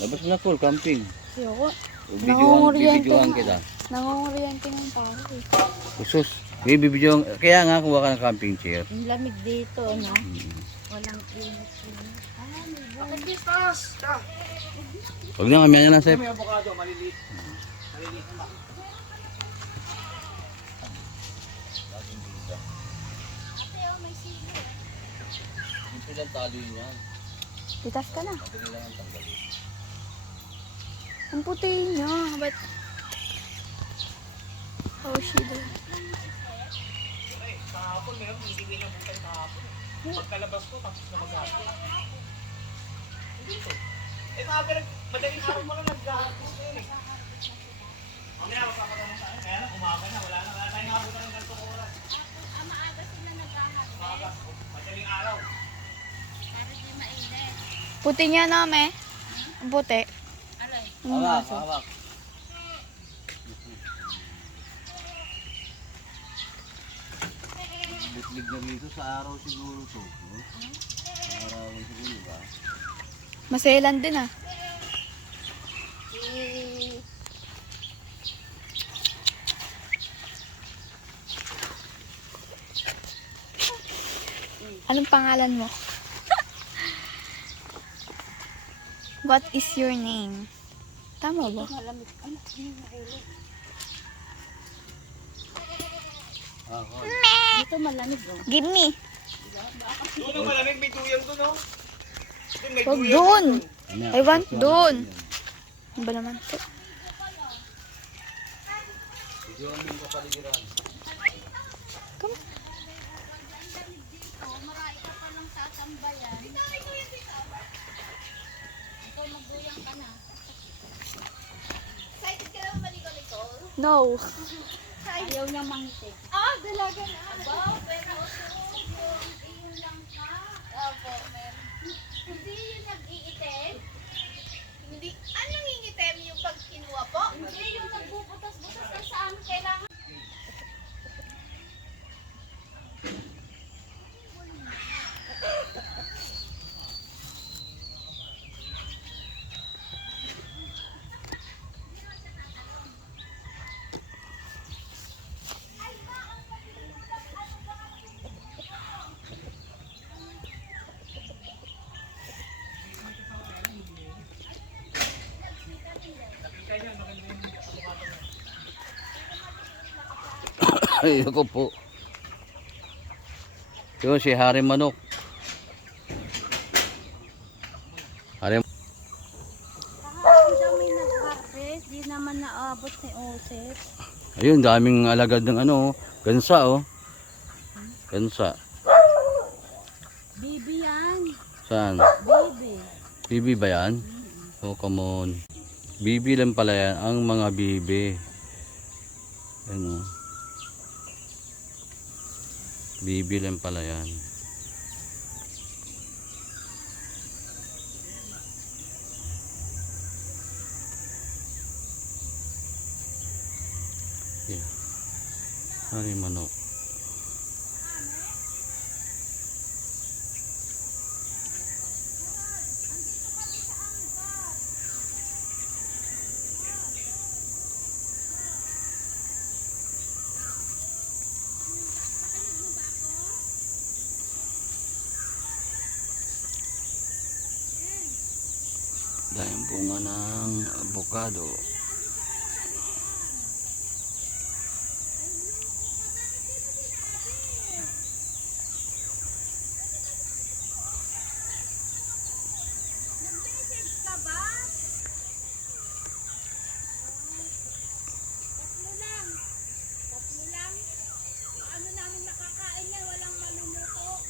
Labas mo na full camping. Ayoko. Bibidyohan kita. Nangunguryente ng tao eh. Usus. Bibidyohan. Kaya nga kuha ka ng camping chair. Ang lamig dito, no? Walang init-init. Bakit pistas? Huwag na kami na sep. May avocado, maliliit. Maliliit na. Dito lang tali niyan. Titas ka na. Madali lang ang tanggalin. Ang puti niya. Ba't? Oh, shit. Kahapon, meron hindi ko yung butay kahapon. Pagkalabas ko, tapos na mag-hapon. Dito. Madaling araw mo lang nag-hapon yun eh. Mamaya, magpapatanong tayo. Kaya na, umaga na. Wala tayong nakabutan ng ganito oras. Maaga sila nag-ahapon. Umaga, madaling araw. Para di mainit. Puti niya na, me. Ang puti. Alay. Ang maso. Hawak. Bitlig na dito sa araw siguro to. No? Sa araw siguro ba? Maselan din ah. Anong pangalan mo? What is your name? Tama ba? Malamig. Ano? Mahulog. Ako. Dito malamig oh. Give me. Doon ang malamig, may tuyang doon oh. Doon may Wag tuyang doon. Ano, I want gusto doon. natin Ano ba naman ito? yan. Bidyohan mo yung kapaligiran. Come. Dito, marami ka pa lang tatambayan. Ikaw maguyang ka na. Excited ka lang maligo nito? No. Ayaw niya mangitik. Ah, dalaga na. Wow, pero yun lang ka. Opo, meron. Hindi yun nag-iitim? Hindi. Anong ingitim yung pag kinuha po? Hindi, yung nagbubutas-butas na sa amin. Kailangan. Ay, ako po. Yun si Hari Manok. Hari Kahapon daw may nag-harvest. Di naman naabot ni Osep. Ayun, daming alagad ng ano, gansa oh. Gansa. Bibi yan. Saan? Bibi. Bibi ba yan? Oh, come on. Bibi lang pala yan, ang mga bibi. Ano? Bibi lang pala yan. Yeah. Hari Manok. Dahil bunga ng avocado. Ka ba? Tatlo lang. Tatlo lang. Ano namin nakakain yan? Walang maluluto.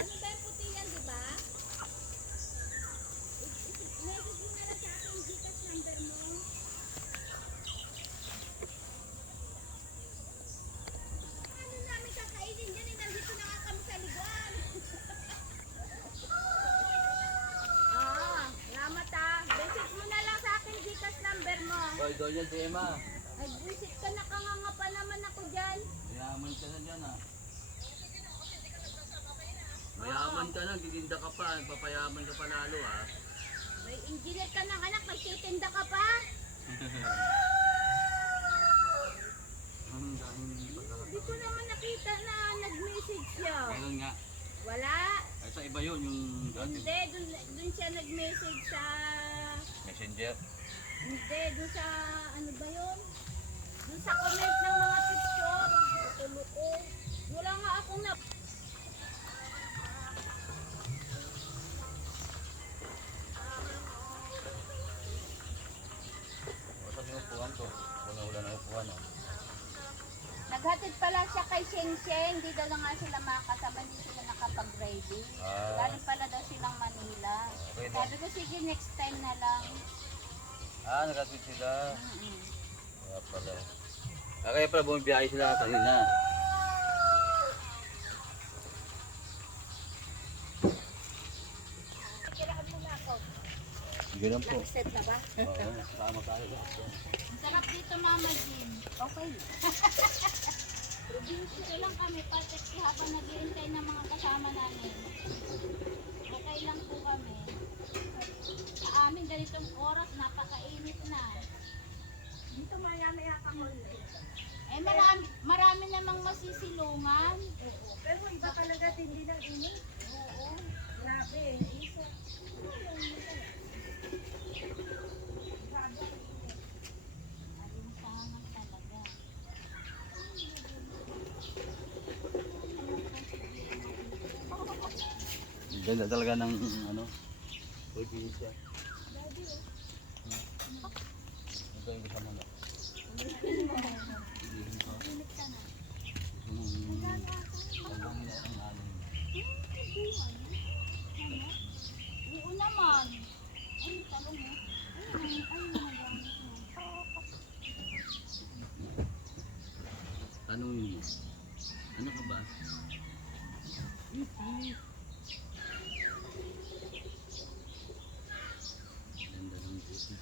Ano ba yung puti yan, di ba? Message mo na lang sa akin yung Gcash number mo. Ano namin kakainin dyan eh? Nandito na nga kami sa liguan. Salamat ah. Message mo na lang sa akin Gcash number mo. Hoy, doon yan si Emma. Ay, visit ka, nakanganga pa naman ako dyan. Mayaman ka na dyan ah. Mayaman ka na, giginda ka pa. Papayaman ka pa lalo ah. May engineer ka ng anak, nagtitinda ka pa. Ang daming Hindi ko pagkakataon. naman nakita na nag-message siya. Meron nga. Wala. Ay sa iba yun, yung dati. Hindi, dun siya nag-message sa... Messenger. Hindi, dun sa... Ano ba yun? Dun sa comment ng mga picture. Tulo ko. Wala nga akong na... Basta pinupuan ko. Wala na upuan oh. Naghatid pala siya kay Sheng Sheng. Hindi daw na nga sila makasama. Hindi sila nakapag-ready. Ah. Galing pala daw silang Manila. Okay na. Sabi ko, sige, next time na lang. Ah, nakatid sila. Mm-mm. Kaya pala. Ah, kaya pala bumibiyahe sila kanina. Kiraan mo na ako. Sige lang po. Set na ba? Oo, sama tayo. Ang sarap dito, Mama Jean. Okay. Probinsya lang kami, pati habang naghihintay ng mga kasama namin. Okay lang po kami. Sa amin, ganitong oras, napakainit na. Dito maya-maya ka ulit. Eh, marami namang masisilungan. Pero iba talaga tindi ng init. Oo. Grabe. Isa. Alinsangan talaga. Ganda talaga ng ano. Probinsya. Ito yung kasama na. Oo naman. Ay, talong mo. Ay, nagamit mo. Tanungin mo. Ano ka ba? Ganda ng buti.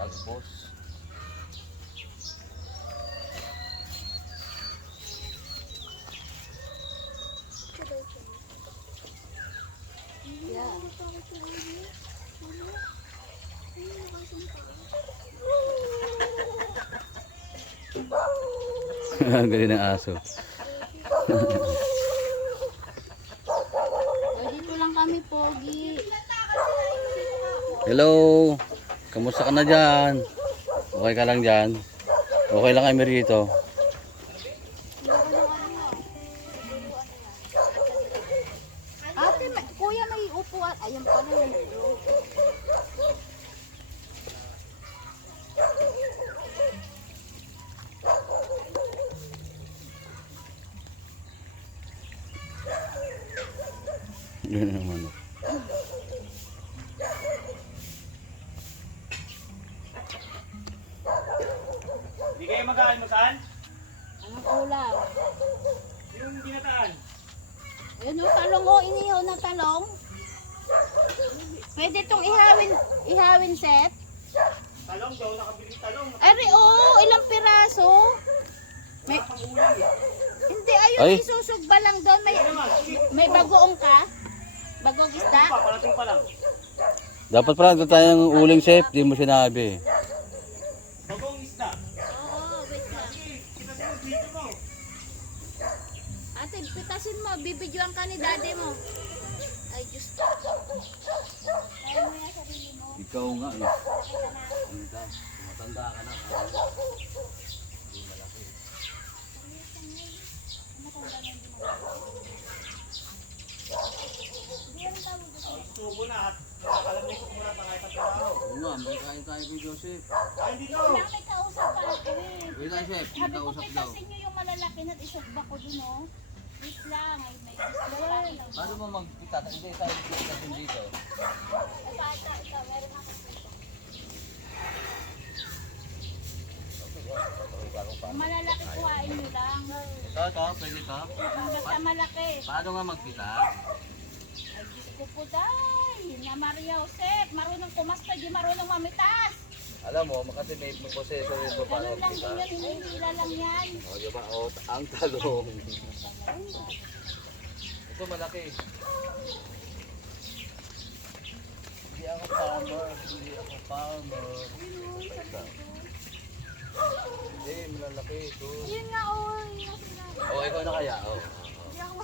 Talpos. Ang galing ng aso. O, dito lang kami, Pogi. Hello! Kamusta ka na dyan? Okay ka lang dyan? Okay lang kami rito. Ate, kuya, may upuan. Ayan pala yung Yun ang manok. Hindi kayo mag-aalmusal? Anong ulam? Yung ginataan? Ayun o, talong o, inihaw na talong. Pwede itong ihawin set. Talong daw, nakabili talong. Ari, oo, ilang piraso. May, Pangulang eh. hindi, ayun, Ay. isusugba lang doon. May bagoong ka? Bagong isda? Parating pa lang. Dapat pala ito tayong uling chef, di mo sinabi. Bagong isda. Oo, wait lang. Sige, kita sa video mo. Ate, pitasin mo, bibidyoan ka ni daddy mo. Ay, Diyos ko. Kaya mo yan sarili mo. Ikaw nga eh. Anda, tumatanda ka na. Hindi malaki. Subo na at nakakalamig ko muna pa kahit ang trabaho. Oo nga, may kain tayo kay Joseph. Ay, dito. Kaya may kausap pa ako eh. Wait lang chef, may Sabi ko, kausap daw. pitasin nyo yung malalaki na isugba ko dun, oh. Wait lang, ay may isda pa. Paano mo magpita? Hindi tayo magpita dito. Ay, bata, ikaw, meron ako dito. Malalaki kuhain nyo lang. Ito, pwede ito. Basta malaki. Paano nga magpita? Ay, Diyos ko po, day. Na Maria Josep, marunong kumasta, di marunong mamitas. Alam mo, kasi may proseso rin pa paano Ganun lang kita. din yan, hinihila lang yan. O, diba? O, ang talong. Ito malaki. Hindi ako farmer. Hindi ako farmer. Hindi, malalaki ito. Yun nga, oh. Yun nga sinabi. O, ikaw na kaya? O. Hindi ako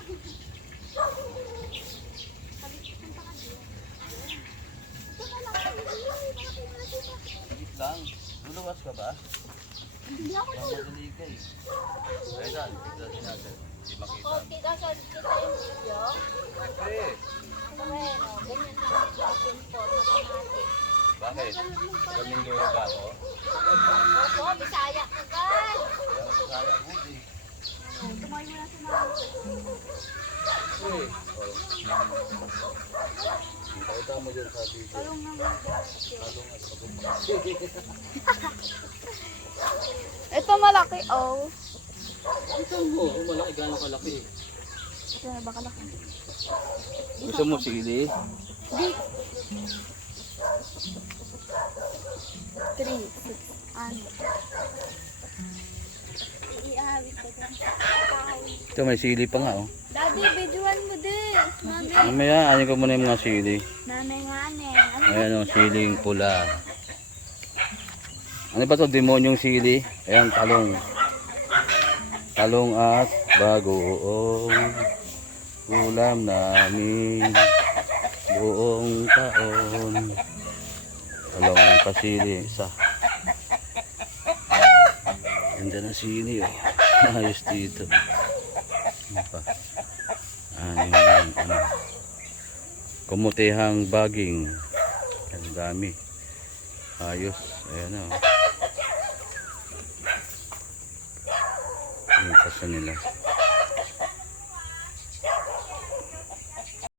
Higit lang. Luluwas ka ba? Hindi ako Mamadali ka eh. Kaya saan? Tignan natin. Hindi makita. kita yung video. Siyempre. Bueno, ganyan na. Simple, mathematics. Bakit? Paminduro ba ako? Opo, Bisaya ka guys. Kaya ako kaya good eh. Tumayo na si mama. Siyempre. Pakita mo dyan sa video. Talong naman. Talong at pagkumpay. Ito malaki, oh. Ito mo, malaki, gano'ng kalaki. Ito na ba kalaki? Gusto mo sili? 3, 6, ano? Iihawit ko dyan. Ito may sili pa nga oh. Daddy, videoan mo din. Mami. Mamaya, anin ko muna yung mga sili. Nanay nga, ane. Ano? Ayan o, siling pula. Ano ba to? Demonyong sili? Ayan, talong. Talong at bagoong ulam namin buong taon. Talong ang pasili. Isa. Ganda na sili oh. Ayos dito. Ano pa? Ano? Kumutihang baging. Ang dami. Ayos. Ayan o. Yung kasa nila.